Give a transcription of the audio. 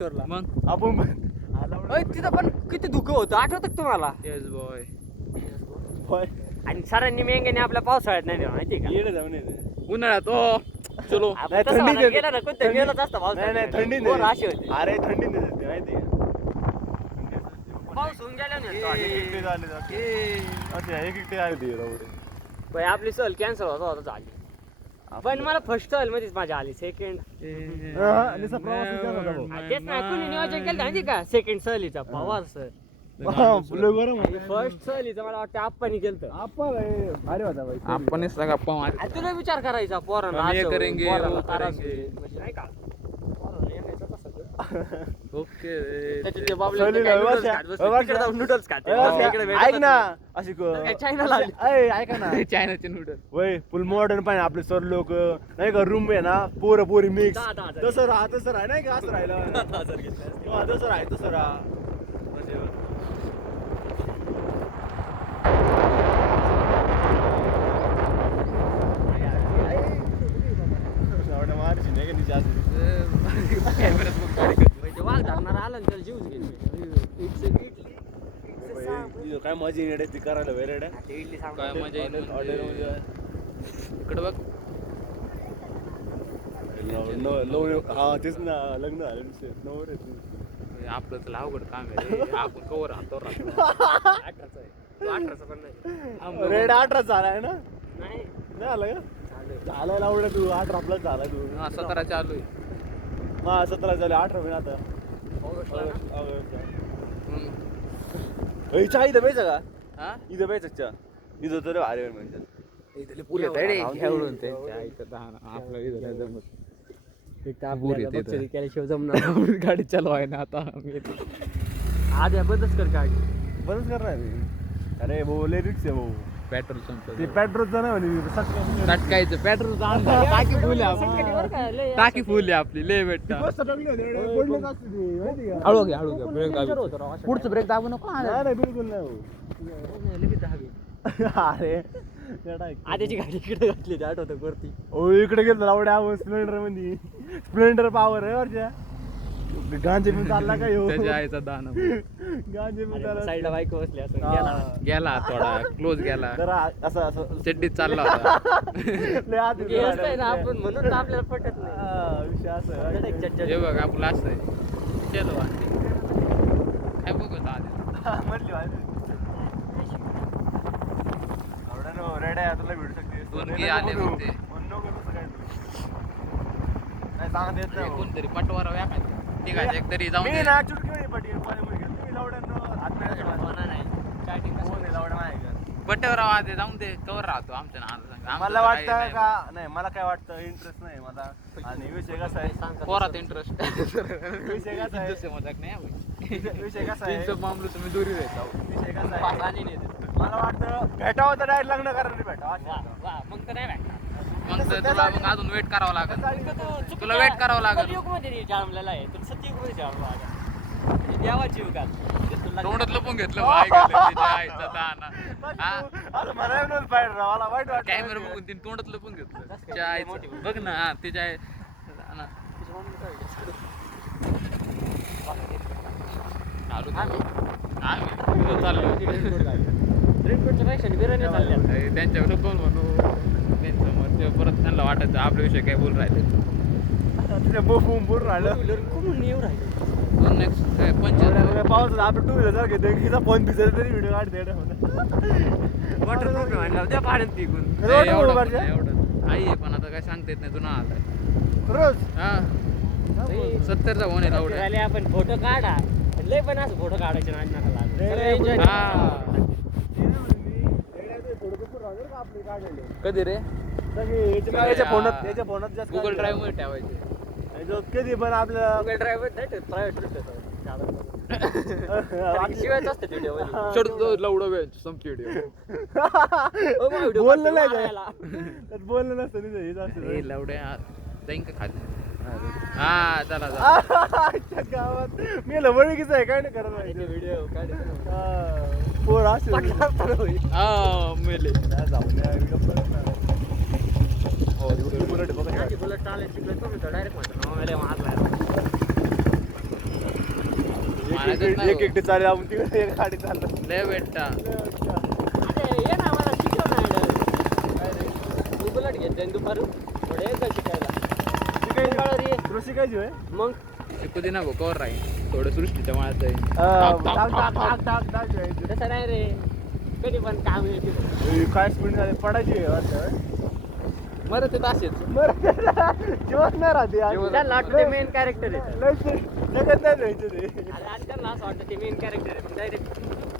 मग आपण तिथं पण किती धुकं होतं आठवतं का तुम्हाला? Yes boy. होय आणि सरांनी मेंग्याने आपल्या पावसाळ्यात नाही देवा माहिती का? येडे जाऊन येते. उन्हाळ्यात ओ चलो. आपण नाही, तसं थंडीत म्हणायला येते. गेलं ना कोणतं थंडीत. गेलंच असतं नाही नाही पावसाळ्यात. थंडी पोरं अशी होती. अरे थंडी नाही देते माहिती आहे पाऊस होऊन गेला ना का? एक एकटे झाले जाते. अच्छा एक एकटे आले ते रावडे. बाई, आपली सहल कॅन्सल होता झाली. पण मला फर्स्ट सहल मध्येच माझी आली. सेकंड आणि असा प्रवास विचार होता भाऊ. तेच ना कुणी नियोजन केलं माहिती का? सेकंड सहलीचा पवार सर. फुलं गरम होते. फर्स्ट सहलीचा मला वाटतं आप्पानी केलं. आपण भारी होता भाई. आपण गप्पा मार. तुला विचार करायचा पोरांना हम ये असं होईल, करेंगे, पोरांना वो त्रास करेंगे. होईल. म्हणजे नाही का? पोरांना एकायचं कसं गं? ओके. त्याचे ते बाबले सहलीला काय noodles वर्षा- खात बसले. वर्षा- तिकडे जाऊन noodles खाते. ऐक इकडे भेटतच ना नाही. अशी काय चायनाला आली? ऐका ना चायनाचे नूडल. वय फुल मॉडर्न पाहिजे आपले सर लोक नाही का रूम आहे ना पोरं पोरी मिक्स दहा हजार. तसं राहा नाही का असं राहिलं किंवा तसं राहा तसं राहा मारशी नाही का तिची असं म्हणजे वाघ धरणारा आला ना त्याला जीवच घेईल. इडली तिथं काय मजा येणार ती करायला वेळ इडली सांग. काय मजा येईल म्हणजे. ऑर्डर इकडे बघ. हा तेच ना लग्न झालं नवर आपलं तर अवघड काम आहे रे. आपण कवर राहतो 18चा आहे. तो 18चा पण नाही. रेड 18 झालाय ना नाही नाही आलं का झालं. चालायला आवडत तू 18 प्लस झाला तू 17 चालू आहे. हा 17 झाले 18 महिने आता ऑगस्टला ना? चहा इथं प्यायचं का हा इथं प्यायचं चहा इथं तर अरे म्हणजे इथले पुरे घेऊन त्यांच्या इथं आपलं इथं नाही जमत. एक तर बोर आपल्याला येते बघतो केल्याशिवाय जमणार. गाडी चालवाय ना आता आधी बंदच कर गाडी. बरंच करणार मी अरे भाऊ लय रिक्स आहे भाऊ पेट्रोल ते संपलं. पेट्रोलचं नाही म्हणे सटकन टाकायचं पेट्रोल टाकी फुल आहे संकटी बरं का, लय टाकी फुल आहे आपली लय भेटत. हळू घ्या हळू घ्या ब्रेक पंक्चर दाबू. होतं राव अशा पुढचं ब्रेक दाबू नको. नाही बिलकुल नाही भाऊ टायमाला. लगेच दहावी. अरे आधीची गाडी इकडे घातली होती आठवतं वरती. ओ इकडे गेलो आवड्या स्प्लेंडर मध्ये स्प्लेंडर पॉवर आहे वरच्या गांजे मी चालला का ह्यो त्याच्या आईचा दाना गांजे मी साईडला बाईक बसली असं गेला. चालला गेला थोडा क्लोज गेला. जरा असं असं चड्डीत चालला होता. लय आत हे असतंय ना आपण म्हणून तर आपल्याला पटत नाही. विषय असं Direct चट- चट- हे बघ आपलं असं आहे. चलो आधी. काय बघत आधी म्हटली रेड्या तुला भेटू शकते दोनगी आले होते. नाही सांगता येत नाही भाऊ. कोणतरी पटवारा व्यापार निघायचं एक तरी जाऊन मी दे. ना चुटकी पटी तुम्ही लावड्यांना हात नाही लावायचा. होणार नाही. Starting कसं कोण आहे लावड्या माझ्या घरी? पटवारा आधी जाऊन दे कवर राहतो आमच्या नाला सांग. आमचं मला तर वाटतं काही नाही. का नाही मला काय वाटतं इंटरेस्ट नाही मला आणि विषय कसा आहे सांग कसं. पोरात इंटरेस्ट विषय कसा आहे मजाक नाही आहे. विषय कसा आहे तीनचं मामलं तुम्ही दूरी देता. विषय कसा पाच आहे आली नाही ते. मला वाटतं भेटावं तर डायरेक्ट लग्न करायला नाही भेटावं वा, वा, मग तर नाही भेटणार. मग तर तुला मग अजून वेट करावं लागेल. चुकीचं- तुला wait करावं लागेल. कलियुगमध्ये नाही जन्मलेला आहे तर सत्ययुगमध्ये जन्मला आहे. म्हणजे देवाची युगात म्हणजे तुला- तोंडात लपून घेतलं बा, ऐकलं तिच्या आईचा दाना. हा अरे मला नव्हतं पाहिजे राव, मला वाईट वाटतं कॅमेरा बघून तिने तोंडात लपून घेतलं तिच्या आईचं. बघ ना हा, तिच्या आई दाना. तिची मम्मी काय म्हणते? आलो तर. आम्ही तिथं चाललो. ड्रिंकच्या पेक्षा बिर्याणी चालल्या. अरे, त्यांच्याकडे कोण म्हणू त्यांचं मत ते परत त्यांना वाटायचं आपल्याविषयी काय बोल राहिले. तिथे बोलून बोलून राहिलं Two wheeler कुठून येऊ राहिले? नेक्स्ट पंचायत पाऊस आपण टू व्हीलर घेते तिचा फोन भिजल तरी व्हिडिओ काढते Waterproof आहे म्हणल्यावर द्या पाण्यात फेकून. एवढं आई आहे पण आता काय सांगता येत नाही तुला आलाय. रोज हा 70चा फोन आहे लावडा. फिरायला आपण फोटो काढा लय पण असं फोटो काढायचे नाही नका लागू. लय- सगळं लय enjoy हा. कधी रे याच्या फोनात जास्त गुगल ड्राईव्ह मध्ये ठेवायचे. आणि जो कधी पण आपलं Google Drive वर नाही ठेवत, private वर ठेवतो. आणि शिवायच असते व्हिडिओ चढतो लावडा वेळ संपली व्हिडिओ. बोललं नाही काय त्यात बोललं नसतं तिथं हेच असतं ए लावड्या जाईन का खाली. हा चला चला. आजच्या गावात मी लवळकीच आहे काय नाही करत माहिती व्हिडिओ काढतो पोर असेल हा मेले. जाऊन द्या, व्हिडिओ परत नाही. हो, बुलेट बघा. बुलेट चालायला शिकलो तो मी डायरेक्ट म्हणतो मला मारला मारायचंच नाही एक एकटे चालेल आपण तिकडे एक गाडी चाललो लय भेटता अरे ये ना मला शिकव ना तू बुलेट घेत जाईन दुपारून थोडे येत जा शिकायला रे तुला शिकायची होय मग शिकू दे ना भो कवर राहील थोडं सृष्टीच्या मनात जाईल तसं नाही रे कधी पण काम येते काय स्पीड झाले पडायची वाटतं मरत येत असेच जेवण नाही राहते त्यांना वाटतं ते मेन कॅरेक्टर आहे जगत नाही राहायचं ते अरे आज त्यांना असं वाटतं ते मेन कॅरेक्टर आहे डायरेक्ट